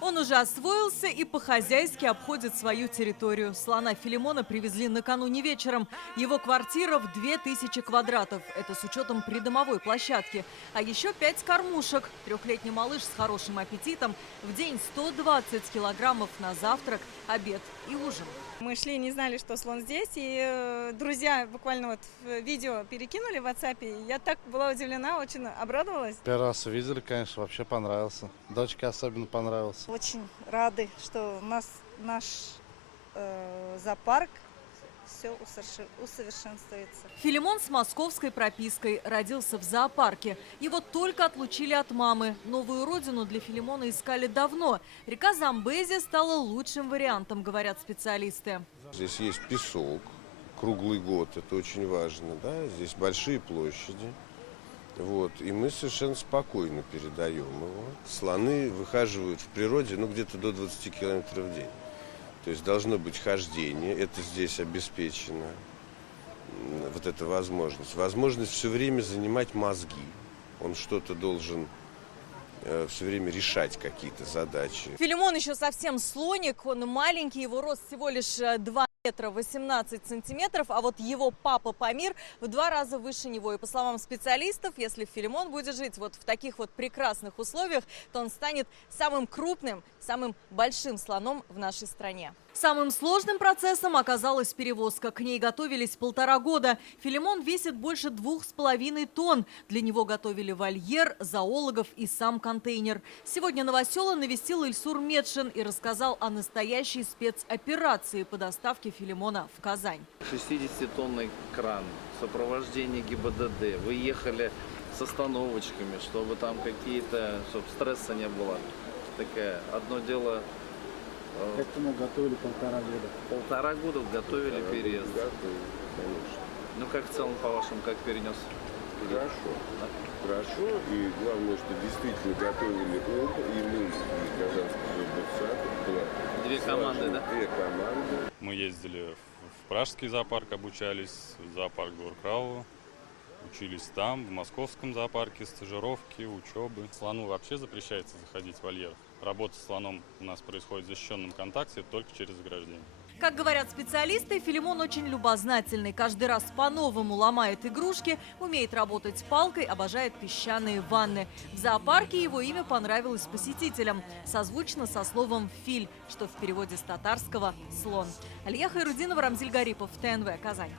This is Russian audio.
Он уже освоился и по-хозяйски обходит свою территорию. Слона Филимона привезли накануне вечером. Его квартира в 2000 квадратов. Это с учетом придомовой площадки. А еще 5 кормушек. Трехлетний малыш с хорошим аппетитом. В день 120 килограммов на завтрак, обед и ужин. Мы шли, не знали, что слон здесь, и друзья буквально вот видео перекинули в WhatsApp, и я так была удивлена, очень обрадовалась. Первый раз увидели, конечно, вообще понравился. Дочке особенно понравился. Очень рады, что у нас наш зоопарк все усовершенствуется. Филимон с московской пропиской родился в зоопарке. Его только отлучили от мамы. Новую родину для Филимона искали давно. Река Замбези стала лучшим вариантом, говорят специалисты. Здесь есть песок круглый год, это очень важно, да? Здесь большие площади. Вот, и мы совершенно спокойно передаем его. Слоны выхаживают в природе где-то до 20 километров в день. То есть должно быть хождение, это здесь обеспечено, вот эта возможность. Возможность все время занимать мозги. Он что-то должен все время решать какие-то задачи. Филимон еще совсем слоник, он маленький, его рост всего лишь 2 метра 18 сантиметров, а вот его папа Памир в 2 раза выше него. И по словам специалистов, если Филимон будет жить вот в таких вот прекрасных условиях, то он станет самым крупным, самым большим слоном в нашей стране. Самым сложным процессом оказалась перевозка. К ней готовились 1,5 года. Филимон весит больше 2,5 тонн. Для него готовили вольер, зоологов и сам контейнер. Сегодня Новоселы навестил Ильсур Медшин и рассказал о настоящей спецоперации по доставке Филимона в Казань. 60-тонный кран, сопровождение ГИБДД. Вы ехали с остановочками, чтобы там какие-то, чтобы стресса не было. Такая, одно дело. К этому готовили 1,5 года. 1,5 года готовили переезд. Конечно. Ну как в целом, по-вашему, как перенес? Хорошо. Да? Хорошо. И главное, что действительно готовили оба, и мы, и Казанский зоосад. Две команды, да? 2 команды. Мы ездили в Пражский зоопарк, обучались, в зоопарк Двор-Кралова. Учились там, в московском зоопарке, стажировки, учебы. Слону вообще запрещается заходить в вольер. Работа с слоном у нас происходит в защищенном контакте только через ограждение. Как говорят специалисты, Филимон очень любознательный. Каждый раз по-новому ломает игрушки, умеет работать палкой, обожает песчаные ванны. В зоопарке его имя понравилось посетителям. Созвучно со словом «филь», что в переводе с татарского «слон». Алия Хайрудинова, Рамзиль Гарипов, ТНВ, Казань.